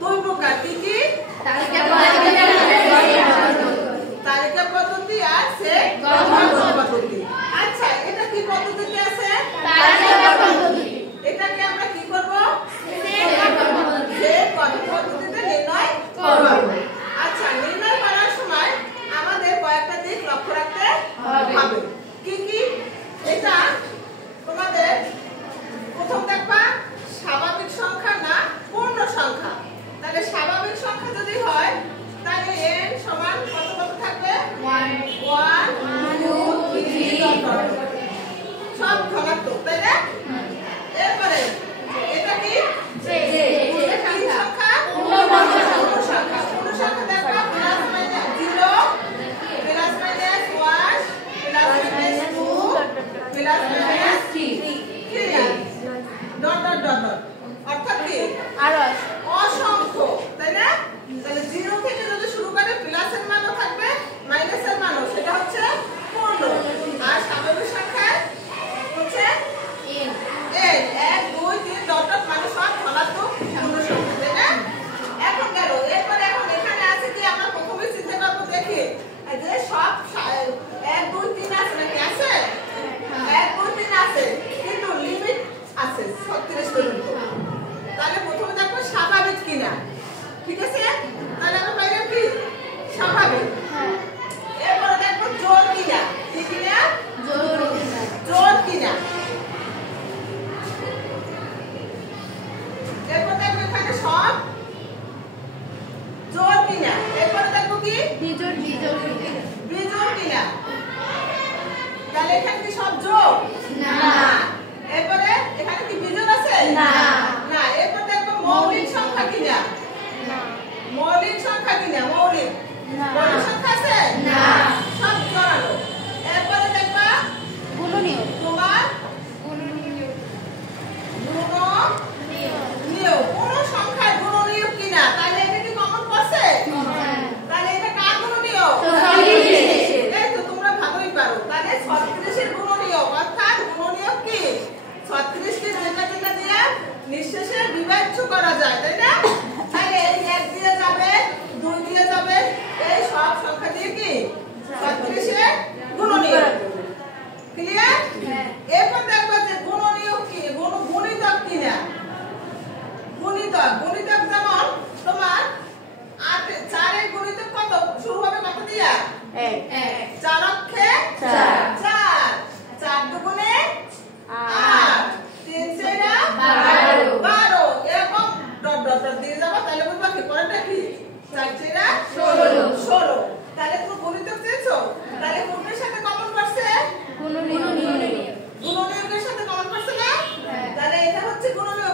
দুই প্রকার কি কি? তালিকা পদ্ধতি আর সেট পদ্ধতি। আচ্ছা, এটা কি পদ্ধতিতে আছে? এটাকে আমরা কি করব? সেট পদ্ধতিতে নির্ণয় করব। আচ্ছা, নির্ণয় করার সময় আমাদের কয়েকটা দিক লক্ষ্য রাখতে হবে। কি কি? এটা তোমাদের প্রথম দেখবা স্বাভাবিক সংখ্যা না পূর্ণ সংখ্যা। তাহলে স্বাভাবিক সংখ্যা যদি হয় তাহলে n সমান কত কত থাকবে? 1 2 3 সব ধনাত্মক, তাই না? এরপরে এটা কি? সংখ্যা পূর্ণ সংখ্যা। পূর্ণ সংখ্যা দেখবা plus minus 0 plus minus 1 plus minus 2 plus minus 3 dot dot dot dot, অর্থাৎ কি অসংখ্য, তাই না? তাহলে 0 থেকে যদি শুরু করে প্লাসের মানও থাকবে মাইনাসের মানও, সেটা হচ্ছে পূর্ণ। আর স্বাভাবিক সংখ্যা হচ্ছে n 1 2 3 ডট ডট মানে সব ধনাত্মক পূর্ণ সংখ্যা, তাই না? এখন গেল এরপরে এখন এখানে আছে কি আমরা প্রথমে চিন্তা করব, দেখি যে সব 1 2 3 আছে নাকি? আছে 1 2 3 আছে, কিন্তু লিমিট আছে 36 পর্যন্ত। তাহলে প্রথমে দেখো স্বাভাবিক কিনা, ঠিক আছে? তাহলে আমরা পাইলাম কি? স্বাভাবিক। এরপরে দেখো জোড় কিনা, কি কিনা? জোড় কিনা। এরপর দেখো এখানে সব জোড় কিনা। এরপর দেখো কি? বিজোড় কিনা। তাহলে এখানে কি সব যোগ? না। এরপরে এখানে কি বিজোড় আছে? না। এরপর দেখো মৌলিক সংখ্যা কিনা। মৌলিক সংখ্যা কিনা? মৌলিক সংখ্যা আছে? না। সব জোড়ালো। এরপরে দেখবা গুণনীয়। তোমার গুণনীয় কোন সংখ্যার গুণনীয় কিনা? তাহলে এটা কি কমন পড়ছে? তাহলে এটা কার গুণনীয়? এই তো তোমরা ভালোই পারো। তাহলে 36 এর গুণনীয়, অর্থাৎ গুণনীয় কি? 36 কে যেটা দিয়ে নিঃশেষে বিভাজ্য করা যায়, তাই না? তাহলে এই 1 দিয়ে যাবে, 2 দিয়ে যাবে, এই সব সংখ্যা দিয়ে কি 36 এর গুণনীয়। ক্লিয়ার? এরপর দেখবা যে গুণনীয় কি, গুণিতক কিনা। গুণিতক যেমন তোমার 4 এর গুণিতক কত শুরু হবে? কত দিয়া? 1 4 অক্ষে 4 4 দুগুণে 8 3 4 12 এরকম ডট ডট ডট দিয়ে যাবা। তাহলে বুঝবা কি পরেরটা কি? 4 4 16। তাহলে তুমি গুণিতক চেয়েছো, তাহলে কোনটার সাথে কমন পড়ছে? গুণনীয়কের সাথে কমন পড়ছে না? তাহলে এটা হচ্ছে গুণনীয়।